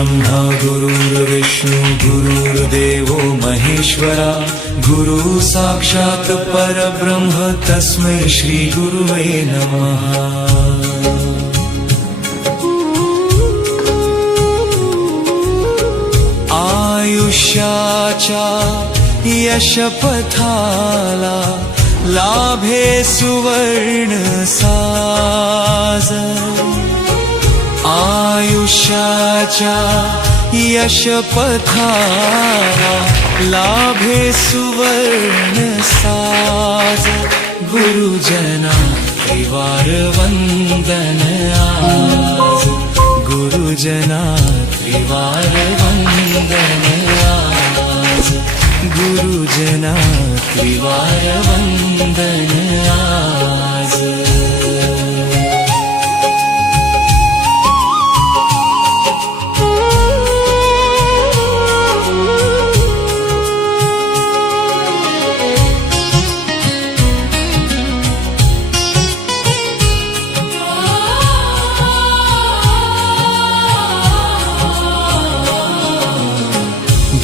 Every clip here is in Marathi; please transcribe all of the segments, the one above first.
गुरुर्ब्रह्मा गुरुर्विष्णु गुरुर्देवो महेश्वरा गुरु साक्षात् परब्रह्म तस्मै श्री गुरुवे नमः। आयुष्याच्या यशपथाला लाभे सुवर्ण साज। आयुष्याच्या यशपथाला लाभे सुवर्ण साज। गुरुजना त्रिवार वंदन आज। गुरुजना त्रिवार वंदन आज। गुरुजना त्रिवार वंदन आज।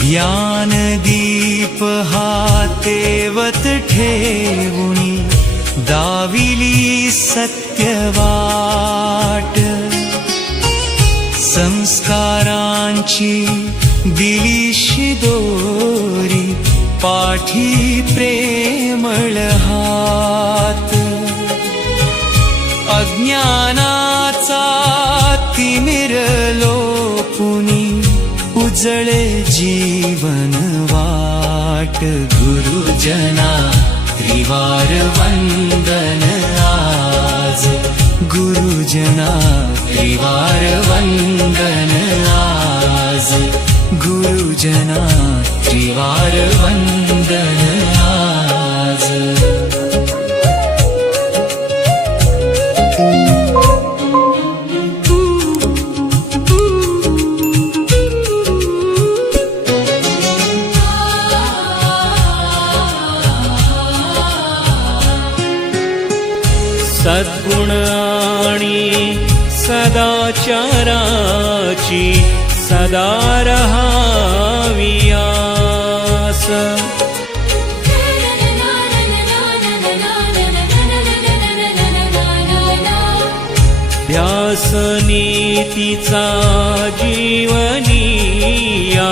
ज्ञानदीप हातेवत ठेवुनी दाविली सत्यवाट। संस्कारांची दिली शिदोरी पाठी प्रेमळ हात। अज्ञानाचा तिमिर लोपुनी उजळे जीवन वाट। गुरुजना त्रिवार वंदन आज। गुरुजना त्रिवार वंदन आज। गुरुजना त्रिवार वंदन आज। सद्गुण आणि सदाचाराची सदा रहावी आस। ध्यास नीतीचा जीवनिया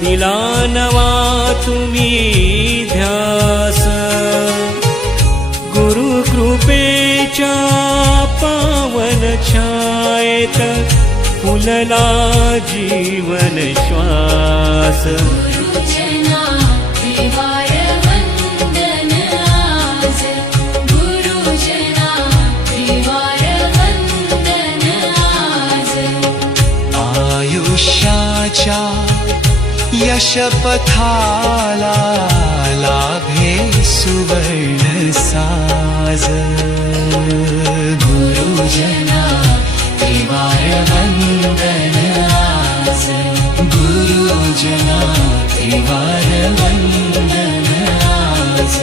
दिला नवा तुम्ही ध्यास। गुरु कृपेच्या पावन छायेत फुलला जीवन श्वास। गुरुजना त्रिवार वंदन आज। गुरुजना त्रिवार वंदन आज। आयुष्याच्या यशपथाला लाभे सुवर्ण साज। गुरुजना त्रिवार वंदन आज। गुरुजना त्रिवार वंदन आज।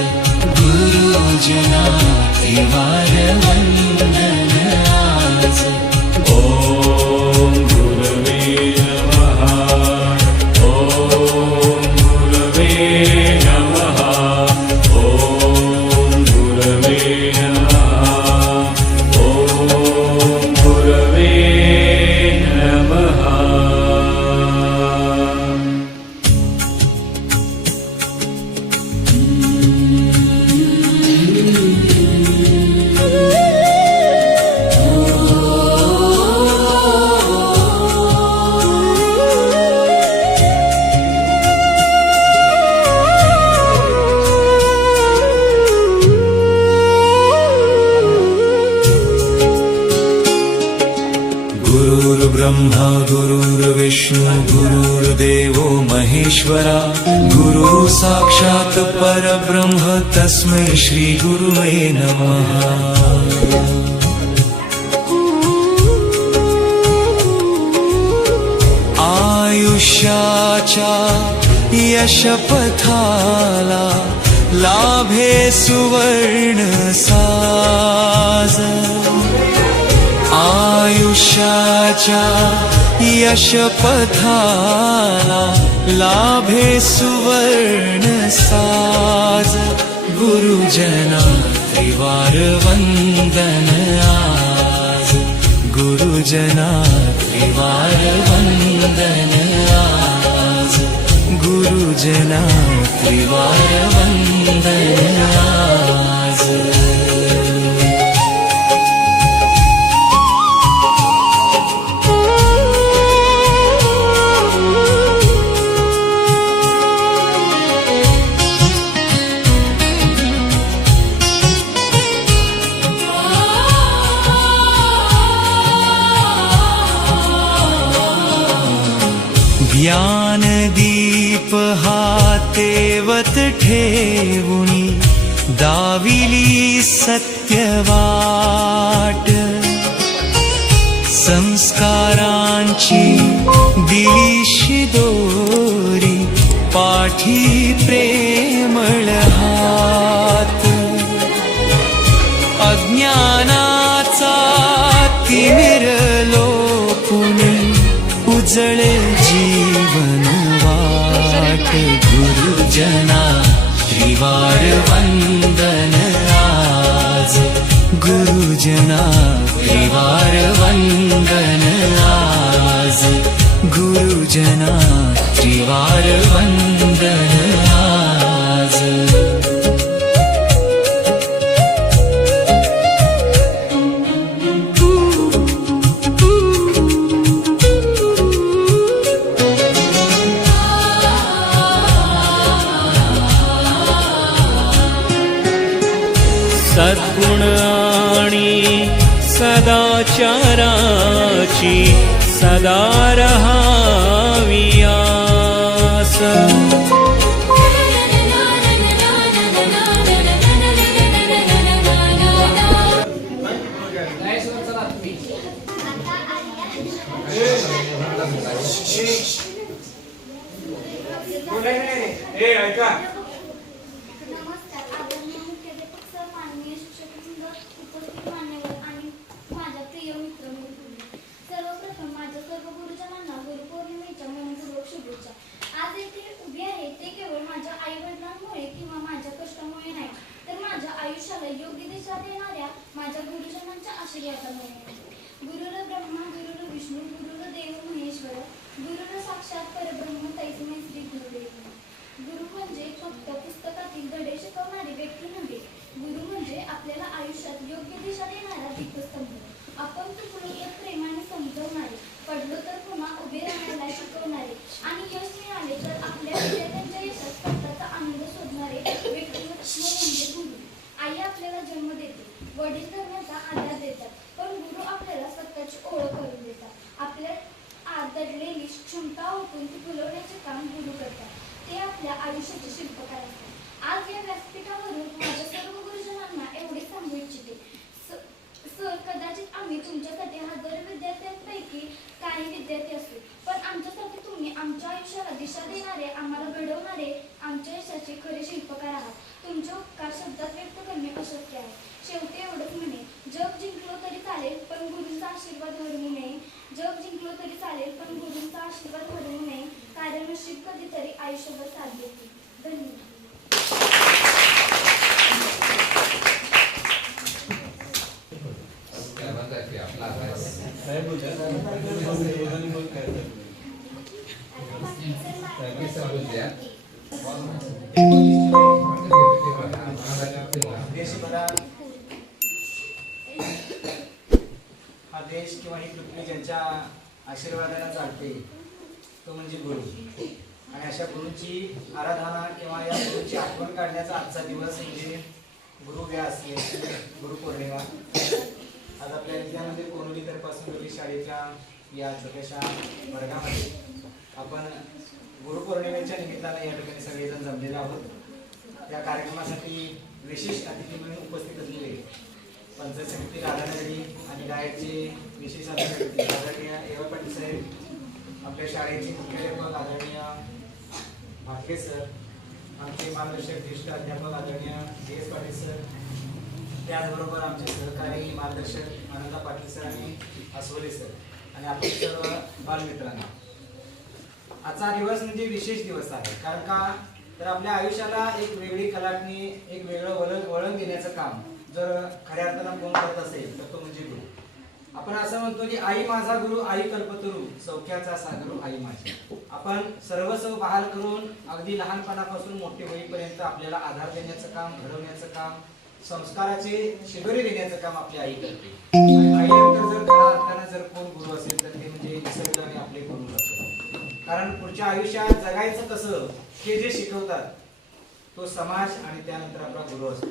गुरुजना त्रिवार वंदन आज। ओम गुरवे नमः। ओम गुरवे नमः। ओम गुरवे नमः। ओम गुरवे नमः। गुरुर्ब्रह्मा गुरुर्विष्णु गुरुर्देवो महेश्वरा गुरु साक्षात् परब्रह्म तस्मै श्री गुरुवे नमः। आयुष्याच्या यशपथाला लाभे सुवर्ण साज। आयु आयुष्याच्या यशपथाला लाभे सुवर्ण साज गुरुजना त्रिवार वंदन आज गुरुजना त्रिवार वंदन आज गुरुजना त्रिवार वंदन आज ज्ञानदीप हातेवत ठेवुनी दाविली सत्यवाट संस्कारांची दिलीशी दोरी पाठी प्रेमळ हात अज्ञानाचा तिमिर लोपुनी उजळे जीवन वाट गुरुजना त्रिवार वंदन आज गुरुजना त्रिवार वंदन आज गुरुजना त्रिवार वंदन आज सद्गुण आणि सदाचाराची सदा रहावी आस नमस्कार आदरणीय मुख्याध्यापक सर माननीय शिक्षकवृंद उपस्थित मान्यवर आणि माझ्या प्रिय मित्रमैत्रिणी सर्वप्रथम माझ्या सर्व गुरुजनांना गुरुपौर्णिमेच्या मनपूर्वक शुभेच्छा आज येथे उभी आहे ते केवळ माझ्या आई वडिलांमुळे किंवा माझ्या कष्टामुळे नाही तर माझ्या आयुष्याला योग्य दिशा देणाऱ्या माझ्या गुरुजनांच्या आशीर्वादामुळे गुरुर ब्रह्मा गुरुर विष्णू गुरुर देव महेश्वर गुरुर साक्षात परब्रह्म तैस्मै श्री गुरुदेव गुरु म्हणजे फक्त पुस्तकातील धडे शिकवणारी व्यक्ती नव्हे गुरु म्हणजे आपल्याला आयुष्यात योग्य दिशा देणारा दीपस्तंभ आपण चुकलो तर प्रेमाने समजवणारे पडलो तर पुन्हा उभे राहण्याला शिकवणारे आणि यश मिळाले तर आपल्या विद्यार्थ्यांच्या यशात स्वतःचा आनंद शोधणारे व्यक्तिमत्व म्हणजे गुरु आई आपल्याला जन्म देते वडील धर्माचा आधार देतात पण गुरु आपल्याला स्वतःची ओळख करून देतात आपल्या आत दडलेली क्षमता ओळखून ती फुलवण्याचे काम गुरु करतात ते आपल्या आयुष्याचे शिल्पकार असतात आज या व्यासपीठावरून माझ्या सर्व गुरुजनांना एवढे सांगू इच्छिते सर कदाचित आम्ही तुमच्यासाठी हजारो विद्यार्थ्यांपैकी काही विद्यार्थी असू पण आमच्यासाठी तुम्ही आमच्या आयुष्याला दिशा देणारे आम्हाला घडवणारे आमच्या यशाचे खरे शिल्पकार आहात तुमचे उपकार शब्दात व्यक्त करणे अशक्य आहे शेवटी एवढंच म्हणे जग जिंकलो तरी चालेल पण गुरूंचा आशीर्वाद हरवू नये जग जिंकलो तरी चालेल पण गुरूंचा आशीर्वाद हरवू नये कारण नशीब कधीतरी आयुष्यभर साथ देते धन्यवाद हा देश किंवा ही पृथ्वी ज्यांच्या आशीर्वादाने चालते तो म्हणजे गुरु आणि अशा गुरुची आराधना किंवा या गुरुची आठवण काढण्याचा आजचा दिवस म्हणजे गुरुव्यास गुरुपौर्णिमा आज आपल्या विद्यामंदिर कोणोलीतर्फे शाळेच्या या छोट्याशा वर्गामध्ये आपण गुरुपौर्णिमेच्या निमित्ताने या ठिकाणी सगळेजण जमलेले आहोत या कार्यक्रमासाठी विशेष अतिथी म्हणून उपस्थित असलेले पंचायत समिती राधानगरी आणि गायकचे विशेष अतिथी आदरणीय एवा पाटील साहेब आपल्या शाळेचे मुख्याध्यापक आदरणीय भाटके सर आमचे मार्गदर्शक ज्येष्ठ अध्यापक आदरणीय DS पाटील सर त्याचबरोबर आमचे सहकारी मार्गदर्शक आनंदा पाटील सर आणि अस्वले सर आणि आपले सर्व बालमित्रांना. आजचा दिवस म्हणजे विशेष दिवस आहे. कारण का तर आपल्या आयुष्याला एक वेगळी कलाटणी, एक वेगळं वळण देण्याचं काम जर खऱ्या अर्थानं कोण करत असेल तर तो म्हणजे गुरु. आपण असं म्हणतो की आई माझा गुरु, आई कल्पतरू, सौख्याचा सागरू आई माझी. आपण सर्वस्व बहाल करून अगदी लहानपणापासून मोठे होईपर्यंत आपल्याला आधार देण्याचं काम, घडवण्याचं काम, संस्काराचे शिदोरी देण्याचं काम आपली आई करते. आईनंतर जर खऱ्या अर्थानं जर कोण गुरु असेल तर ते म्हणजे निसर्ग आणि आपले गुरु असतात. कारण पुढच्या आयुष्यात जगायचं कसं हे जे शिकवतात तो समाज आणि त्यानंतर आपला गुरु असतो.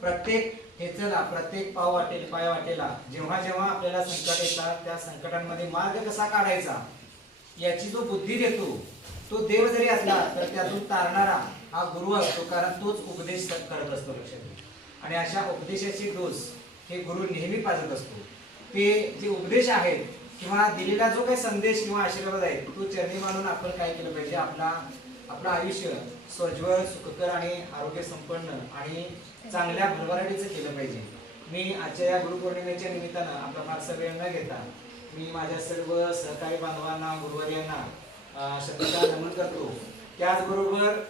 प्रत्येक हेचला, प्रत्येक पाय वाटेला जेव्हा जेव्हा आपल्याला संकट येतात त्या संकटांमध्ये मार्ग कसा काढायचा याची जो बुद्धी देतो तो देव जरी असला तर त्यातून तारणारा हा गुरु असतो. कारण तोच उपदेश करत असतो लक्षात. आणि अशा उपदेशाची डोस हे गुरु नेहमी पाजत असतो. ते जे उपदेश आहेत किंवा दिलेला जो काही संदेश किंवा आशीर्वाद आहे तो चरणी मानून आपण काय केलं पाहिजे, आपलं आयुष्य सोज्वळ, सुखकर आणि आरोग्य संपन्न आणि चांगल्या भरभराटीचं केलं पाहिजे. मी आजच्या या गुरुपौर्णिमेच्या निमित्तानं आपला फारसा वेळ न घेता मी माझ्या सर्व सहकारी बांधवांना, गुरुवर्यांना श्रद्धा नमन करतो. त्याचबरोबर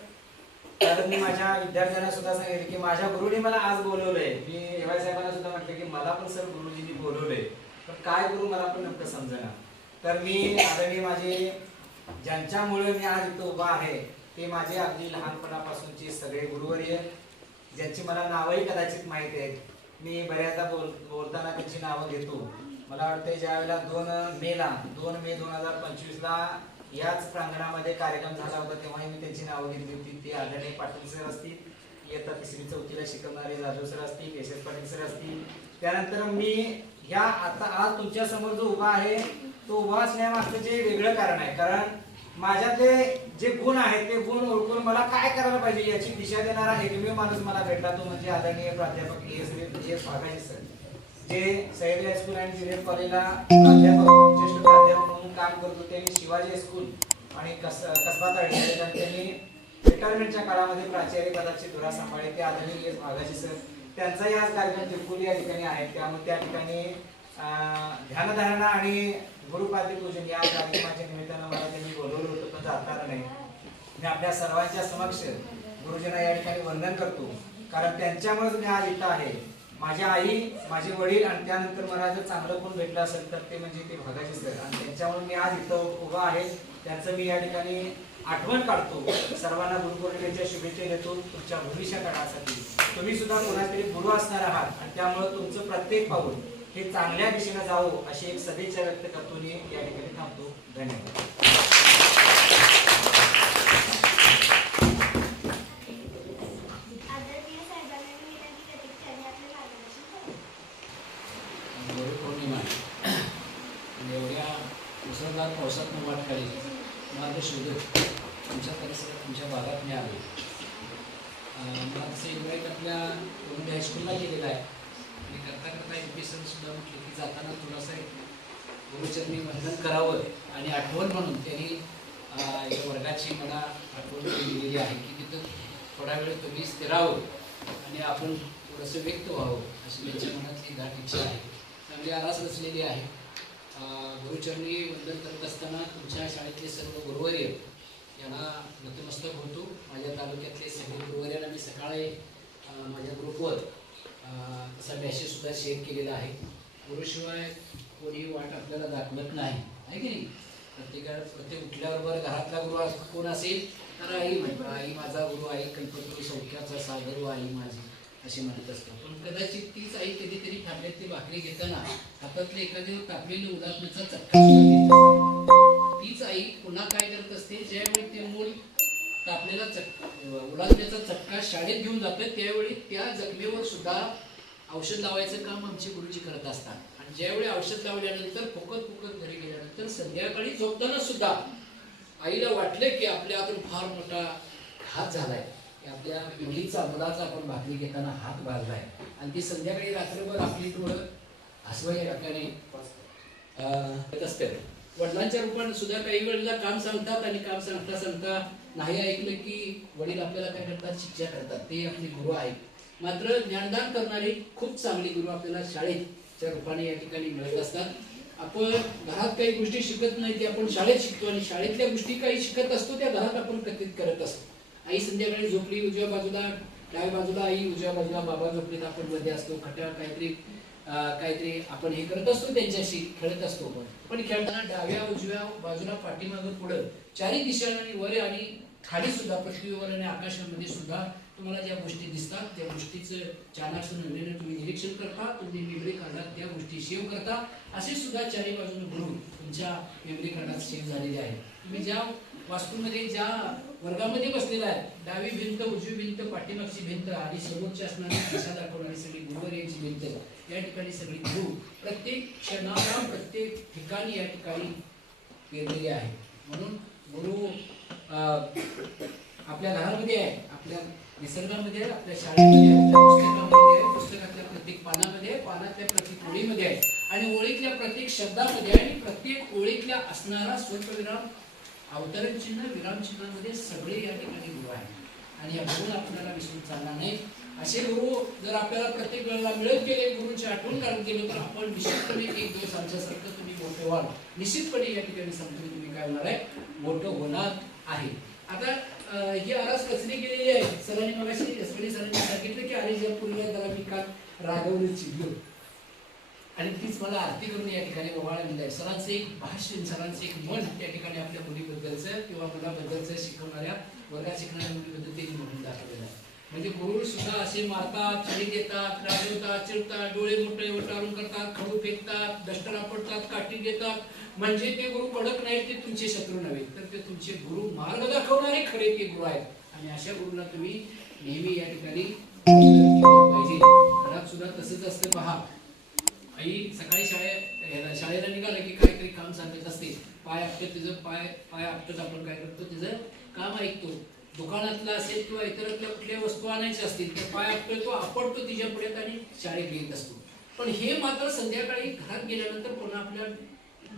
कारण मी माझ्या विद्यार्थ्यांना सुद्धा सांगितलं की माझ्या गुरुने मला आज बोलवलंय. मी एवाय साहेबांना सुद्धा म्हटलं की मला पण सर गुरुजींनी बोलवलंय, पण काय गुरु मला पण नेमकं समजेना. तर मी आदरणीय माझे ज्यांच्यामुळे मी आज इथं उभा आहे ते माझे अगदी लहानपणापासूनचे सगळे गुरुवर्य, ज्यांची मला नावही कदाचित माहिती आहेत. मी बऱ्याचदा बोलताना त्यांची नावं घेतो. मला वाटतं ज्या वेळेला 2 मे 2025ला याच प्रांगणामध्ये कार्यक्रम झाला होता तेव्हाही मी त्यांची नावं घेतली होती. ते आदरणीय पाटील सर असतील, इयत्ता 3री-4थीला शिकवणारे जाधव सर असतील, यशस पाटील सर असतील. त्यानंतर मी ह्या आता आज तुमच्या समोर जो उभा आहे तो उभा असण्यामागचं जे वेगळं कारण आहे. कारण माझ्यातले जे गुण आहेत ते गुण ओळखून मला काय करायला पाहिजे याची दिशा देणारा एकमेव माणूस मला भेटला तो म्हणजे आदरणीय प्राध्यापक एस वाघाजी सर, जे सह्याद्री हायस्कूल आणि ज्युनियर कॉलेजला प्राध्यापक, ज्येष्ठ प्राध्यापक म्हणून काम करतो. त्यांनी शिवाजी हायस्कूल आणि कसबा तळी त्यांनी रिटायरमेंटच्या काळामध्ये प्राचार्य पदाची धुरा सांभाळली. ते आदरणीय एस वाघाजी सर, त्यांचाही आज कार्यक्रम तिरकुली या ठिकाणी आहे. त्यामुळे त्या ठिकाणी ध्यानधारणा आणि गुरुपाद्य पूजन या कार्यक्रमाच्या निमित्तानं मला त्यांनी बोलवलं होतं, पण जाता आलं नाही. मी आपल्या सर्वांच्या समक्ष गुरुजींना या ठिकाणी वंदन करतो. कारण त्यांच्यामुळेच मी आज इथं आहे. माझी आई, माझे वडील आणि त्यानंतर मला जर चांगलं कोण भेटलं असेल तर ते म्हणजे ते भागाजी सर, आणि त्यांच्यामुळे मी आज इथं उभा आहे. त्यांचं मी या ठिकाणी आठवण काढतो. सर्वांना गुरुपौर्णिमेच्या शुभेच्छा देतो तुमच्या भविष्य काळासाठी. तुम्ही सुद्धा कोणातरी गुरु असणार आहात आणि त्यामुळे तुमचं प्रत्येक पाऊल हे चांगल्या दिशेने जावो अशी एक सदिच्छा व्यक्त करतो. मी या ठिकाणी थांबतो. धन्यवाद. गुरुपौर्णिमा एवढ्या मुसळधार पावसातून वाट काढली मार्ग शोधत तुमच्या परिसरात, तुमच्या भागात मी आलो. मला तसं एक आपल्या कोणत्या हायस्कूलला गेलेला आहे आणि करता करता एज्युकेशन सुद्धा म्हटलं की जाताना थोडासा गुरुचरणी वंदन करावं आणि आठवण म्हणून त्यांनी या वर्गाची मला आठवण दिलेली आहे की तिथं थोडा वेळ तुम्ही स्थिरावं आणि आपण थोडंसं व्यक्त व्हावं अशी त्यांच्या मनातली दाट इच्छा आहे. चांगली आरास रचलेली आहे. गुरुचरणी वंदन करत असताना तुमच्या शाळेतले सर्व गुरुवर्य यांना नतमस्तक होतो. माझ्या तालुक्यातले सगळे गुरुवर्यांना मी सकाळी माझ्या ग्रुपवर तसा मॅसेजसुद्धा शेअर केलेला आहे. गुरुशिवाय कोणी वाट आपल्याला दाखवत नाही, आहे की नाही. प्रत्येक उठल्याबरोबर घरातला गुरु कोण असेल तर आई म्हणतो, आई माझा गुरु, आई कल्पतरू, सौख्याचा सागर आई माझी असे म्हणत असतात. पण कदाचित तीच आई कधीतरी फाटल्यातली भाकरी घेताना हातातले एखादे तापलेलं उदात्म्याचा चटका घेत असते. तीच आई पुन्हा काय करत असते, ज्यावेळी ते मूल तापलेला उदात्म्याचा चटका शाळेत घेऊन जातं त्यावेळी त्या जखमेवर सुद्धा औषध लावायचं काम आमचे गुरुजी करत असतात. आणि ज्यावेळी औषध लावल्यानंतर फुकत घरी गेल्यानंतर संध्याकाळी झोपताना सुद्धा आईला वाटलं की आपल्या हातून फार मोठा घात झालाय, आपल्या मुलीचा मुलाचा आपण भाकरी घेताना हात भाजलाय आणि ती संध्याकाळी रात्रभर आपली डोळं हसवाय रकाने असतात. वडिलांच्या रूपाने सुद्धा काही वेळेला काम सांगतात आणि काम सांगता नाही ऐकलं की वडील आपल्याला काय करतात, शिक्षा करतात. ते आपले गुरु आहेत. मात्र ज्ञानदान करणारी खूप चांगली गुरु आपल्याला शाळेच्या रूपाने या ठिकाणी मिळत असतात. आपण घरात काही गोष्टी शिकत नाही ते आपण शाळेत शिकतो आणि शाळेतल्या गोष्टी काही शिकत असतो त्या घरात आपण कथित करत असतो. आई संध्याकाळी झोपली, उजव्या बाजूला डाव्या बाजूला आई, उजव्या बाजूला बाबा झोपलीत, आपण मध्ये असतो, खट्याळ काहीतरी आपण हे करत असतो, त्यांच्याशी खेळत असतो. पण खेळताना डाव्या उजव्या बाजूला पाठीमागं पुढं चारी दिशांनी वर आणि खाली सुद्धा पृथ्वीवर आणि आकाशामध्ये सुद्धा तुम्हाला ज्या गोष्टी दिसतात त्या गोष्टीचं चाणाक्ष नजरेने तुम्ही निरीक्षण करता, तुम्ही मेमरी कार्डात त्या गोष्टी सेव्ह करता. असे सुद्धा चारी बाजूने गुरु तुमच्या मेमरी कार्डात सेव्ह झालेले आहे. तुम्ही ज्या वास्तूमध्ये ज्या वर्गामध्ये बसलेला आहे, डावी भिंत, उजवी भिंत, पाठीमागची भिंत आणि समोरची असणारी दिशा दाखवणारी सगळी गुरुवर यांची भिंत, या ठिकाणी सगळी गुरु प्रत्येक क्षणाला प्रत्येक ठिकाणी या ठिकाणी पेरलेले आहे. म्हणून गुरु आपल्या घरामध्ये आहे, आपल्या निसर्गामध्ये आहे, आपल्या शाळेमध्ये आहे, पुस्तकामध्ये आहे, पुस्तकातल्या प्रत्येक पानामध्ये आहे, पानातल्या प्रत्येक ओळीमध्ये आहे आणि ओळीतल्या प्रत्येक शब्दामध्ये आहे आणि प्रत्येक ओळीतल्या असणारा स्वल्पविराम, अवतरण चिन्ह, विराम चिन्हामध्ये सगळे या ठिकाणी गुरु आहे. आणि या गुरुला आपल्याला विसरून चालणार नाही. असे गुरु जर आपल्याला प्रत्येक वेळेला मिळत गेले, गुरुची आठवण काढत गेलो तर आपण निश्चितपणे एक दिवस आमच्यासारखं तुम्ही मोठे व्हाल. निश्चितपणे या ठिकाणी सांगतो तुम्ही काय होणार आहे, मोठं होणार आहे. आता ही आरास कसली गेलेली आहे. सरांनी मगाशी सरांनी सांगितलं की अरेजापूरला जरा मी काल रागवलं चिडलो आणि तीच मला आरती करून या ठिकाणी ओवाळा दिलाय. सरांचं एक भाषण, सरांचं एक मन त्या ठिकाणी आपल्या मुलीबद्दलचं किंवा मुलाबद्दलचं शिकवणाऱ्या वर्गात शिकणाऱ्या मुलीबद्दल ते म्हणून दाखवलेलं आहे. म्हणजे गुरु सुद्धा असे मारतात, छडी देतात, रागवतात, चिडतात, डोळे मोठे वटारून करतात, खडू फेकतात, दष्टरा पडतात, काठी देतात. म्हणजे ते गुरु कडक नाहीत, ते तुमचे शत्रू नव्हे तर ते तुमचे गुरु मार्ग दाखवणारे खरे ते गुरु आहेत. आणि अशा गुरुला तुम्ही नेहमी या ठिकाणी पाहिजे. घरात सुद्धा तसंच असतं. पहा, आई सकाळी शाळेला निघालं की काहीतरी काम सांगत असते. पाय आपटत, तिचं पाय आपटत आपण काय करतो, तिचं काम ऐकतो. दुकानातला असेल किंवा इतरातल्या कुठल्या वस्तू आणायच्या असतील तर पाय आपटतो, आपटतो तिच्या पुढ्यात आणि शाळेत घेत असतो. पण हे मात्र संध्याकाळी घरात गेल्यानंतर पुन्हा आपल्या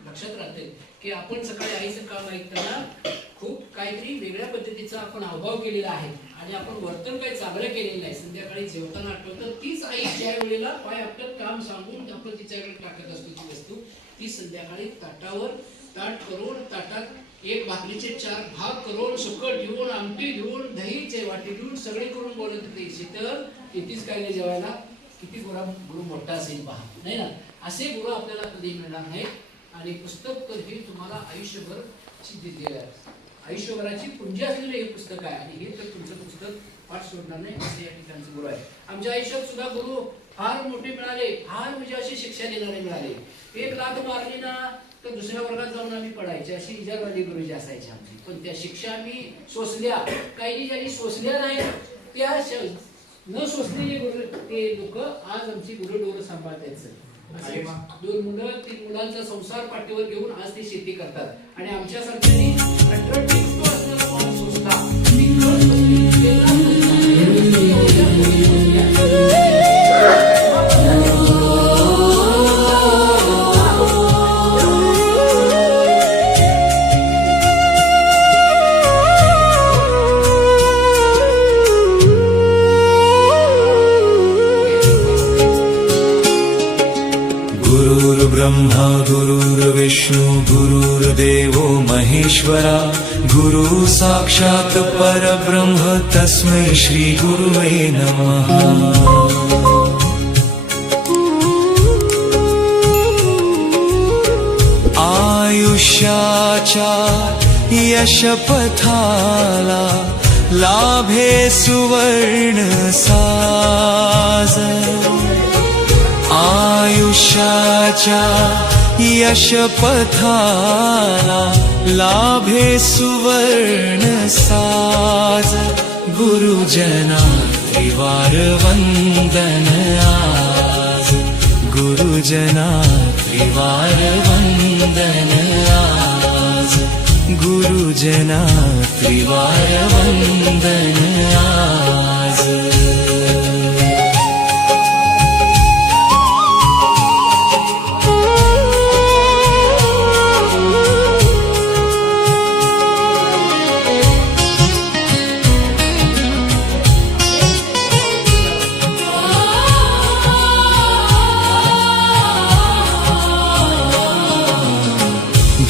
लक्षात राहते की आपण सकाळी आईचं काम ऐकताना खूप काहीतरी वेगळ्या पद्धतीचा आपण हावभाव केलेला आहे आणि आपण वर्तन काही चांगलं केलेलं नाही. संध्याकाळी जेवताना आठवतं तीच आई ज्या वेळेला पाय आपलं काम सांगून आपण तिच्याकडे टाकत असतो ती वस्तू, ती संध्याकाळी ताटावर ताट करून, ताटात एक भाकरीचे 4 भाग करून, सुकट घेऊन, आमटी घेऊन, दहीचे वाटी घेऊन सगळे करून बोलत होते. शीतल कितीच काय नाही जेवायला, किती गुरु मोठा असेल पहा, नाही ना. असे गुरु आपल्याला कधी मिळणार नाही. आणि पुस्तक तर हे तुम्हाला आयुष्यभर दिलेलं आहे. आयुष्यभराची पुंजी असलेलं हे पुस्तक आहे आणि हे तर तुमचं पुस्तक पाठ सोडणार नाही असे या ठिकाणचे गुरु आहे. आमच्या आयुष्यात सुद्धा गुरु फार मोठे मिळाले, फार म्हणजे अशी शिक्षा देणारे मिळाले. एक लाथ मारली ना तर दुसऱ्या वर्गात जाऊन आम्ही पडायचे, अशी इजारवादी गुरुजी असायचे आमचे. पण त्या शिक्षा आम्ही सोसल्या. काही ज्यांनी सोसल्या नाही त्या न सोसलेले गुरु ते लोक आज आमची गुरुडोर सांभाळतायचं. 2 मुलं 3 मुलांचा संसार पाठीवर घेऊन आज ती शेती करतात आणि आमच्यासारख्यांनी असलेला माणूस सोसला. ब्रह्मा गुरुर्विष्णु गुरुर्देवो महेश्वरा गुरु साक्षात् परब्रह्म तस्मै श्री गुरुवे नमः. आयुष्याच्या यशपथाला लाभे सुवर्ण साज. आयुष्याच्या यशपथाला लाभे सुवर्ण साज. गुरुजना त्रिवार वंदन आज. गुरुजना त्रिवार वंदन आज. गुरुजना त्रिवार वंदन आज.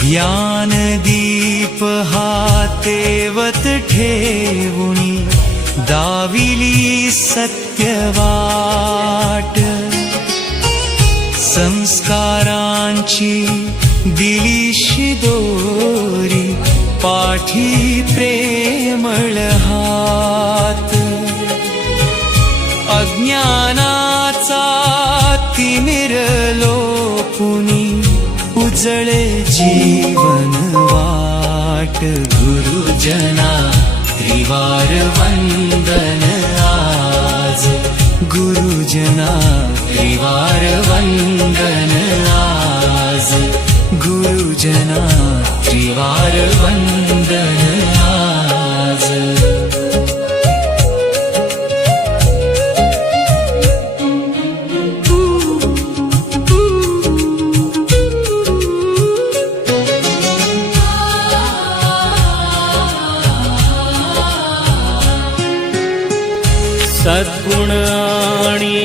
ज्ञानदीप हातेवत ठेवुनी दाविली सत्यवाट संस्कारांची दिलीशी दोरी पाठी प्रेमळ हात अज्ञानाचा तिमिरलो पुनी उजळे जीवन वाट गुरुजना त्रिवार वंदन आज गुरुजना त्रिवार वंदन आज गुरुजना त्रिवार वंदन आज सद्गुण आणि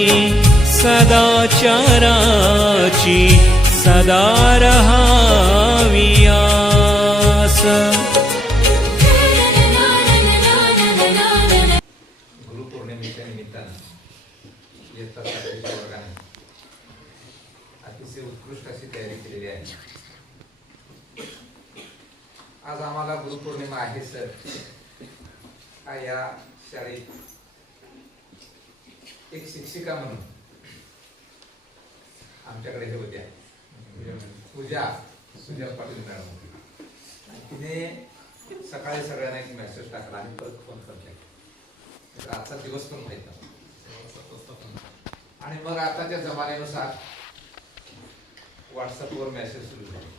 सदाचाराची सदा रहावी आस गुरुपौर्णिमेच्या निमित्तानं इयत्ता 7वीच्या वर्गाने अतिशय उत्कृष्ट अशी तयारी केलेली आहे. आज आम्हाला गुरुपौर्णिमा आहे सर हा या शाळेत एक शिक्षिका म्हणून आमच्याकडे हे होत्या पूजा पाटील मॅडम होती. तिने सकाळी सगळ्यांना एक मेसेज टाकला आणि परत फोन करते आजचा दिवस पण माहित नव्हता. आणि मग आताच्या जमान्यानुसार व्हॉट्सअपवर मेसेज सुरू झाले.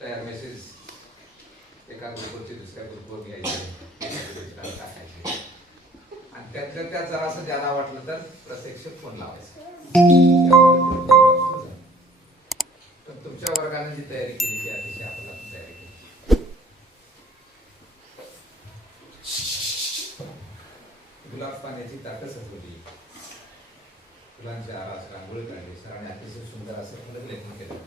तयार मेसेज एका ग्रुपवरची दुसऱ्या ग्रुपवर घ्यायचे टाकायचे आणि त्यातल्या त्यात जरासं ज्याला वाटलं तर प्रत्यक्ष फोन लावायचा. पण तुमच्या वर्गाने जी तयारी केली ती अतिशय आपल्याला तयारी केली. गुलाब पाण्याची ताटं सजवली, फुलांच्या आरास रांगोळी काढली सरांनी अतिशय सुंदर असं फलक लेखन केलं.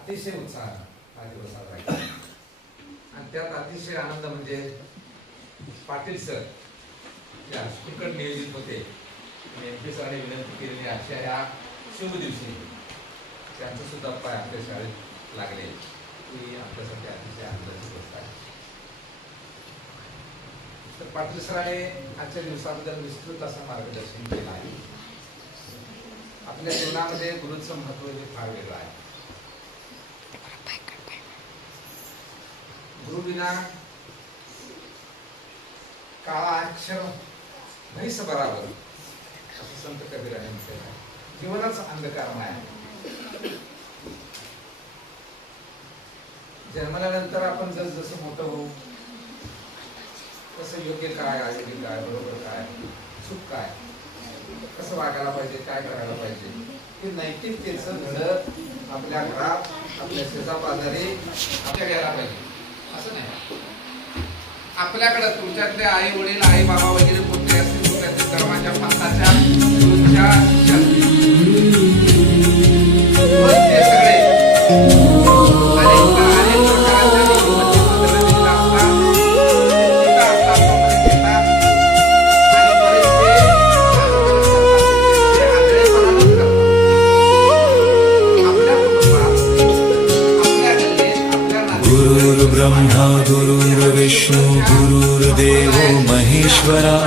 अतिशय उत्साह हा दिवस साजरा केला आणि त्यात अतिशय आनंद म्हणजे पाटील सर या तिकड नियोजित होते आणि MP सरांनी विनंती केलेली अशा या शुभ दिवशी त्यांचं सुद्धा पाय आपल्या शाळेत लागले ही आपल्यासाठी अतिशय आनंदाची गोष्ट आहे. तर पाटील सरांनी आजच्या दिवसाबद्दल विस्तृत असं मार्गदर्शन केलं आहे. आपल्या जीवनामध्ये गुरुचं महत्व हे फार वेगळं आहे. गुरुविना काळा अक्षर नाहीच बराबर असं संत कबीराने म्हटलेलं आहे. जीवनच अंधकारमय आहे. जन्मल्यानंतर आपण जसं मोठं होऊ कसं योग्य काय अयोग्य काय बरोबर काय चूक काय कसं वागायला पाहिजे काय करायला पाहिजे हे नैतिकतेचं घडं आपल्या घरात आपल्या शेजापाजारी आपल्या घ्यायला पाहिजे. असं नाही आपल्याकडे तुमच्यातले आई वडील आई बाबा वगैरे कोणते असतील कुठल्या धर्माच्या पंथाच्या तुमच्या ते सगळे अनेक प्रकारच्या ब्रह्मा गुरुर्विष्णू गुरुर्देवो महेश्वरा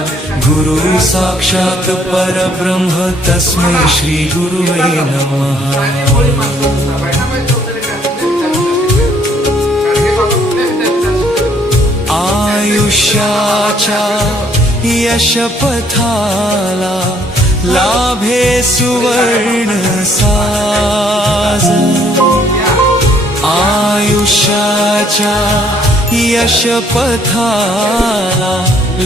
गुरु साक्षात् परब्रह्म तस्मै श्री गुरुवे नमः. आयुष्याच्या यशपथाला लाभे सुवर्ण साज आयुष्याच्या यशपथाला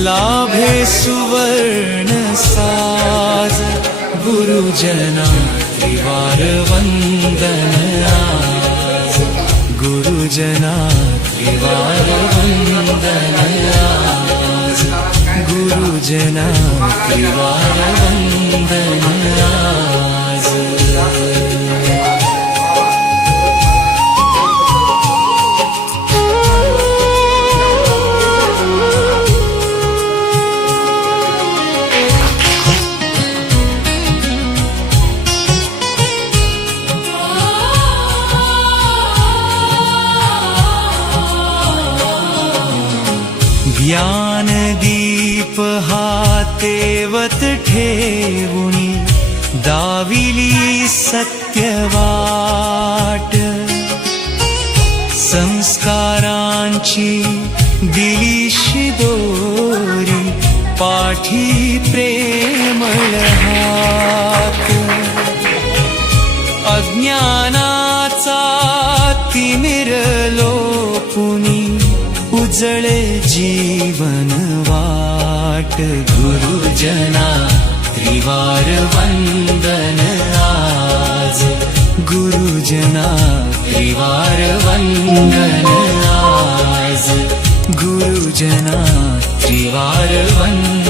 लाभे सुवर्ण साज गुरुजना त्रिवार वंदन आज गुरुजना त्रिवार वंदन आज गुरुजना त्रिवार वंदन आज. ज्ञानदीप हातेवत ठेवुनी दाविली सत्यवाट संस्कारांची दिलीशी दोरी पाठी प्रेमळ हात अज्ञानाचा तिमिर लोपुनी उजळे जीवन वाट गुरुजना त्रिवार वंदन आज गुरुजना त्रिवार वंदन आज गुरुजना त्रिवार वंदन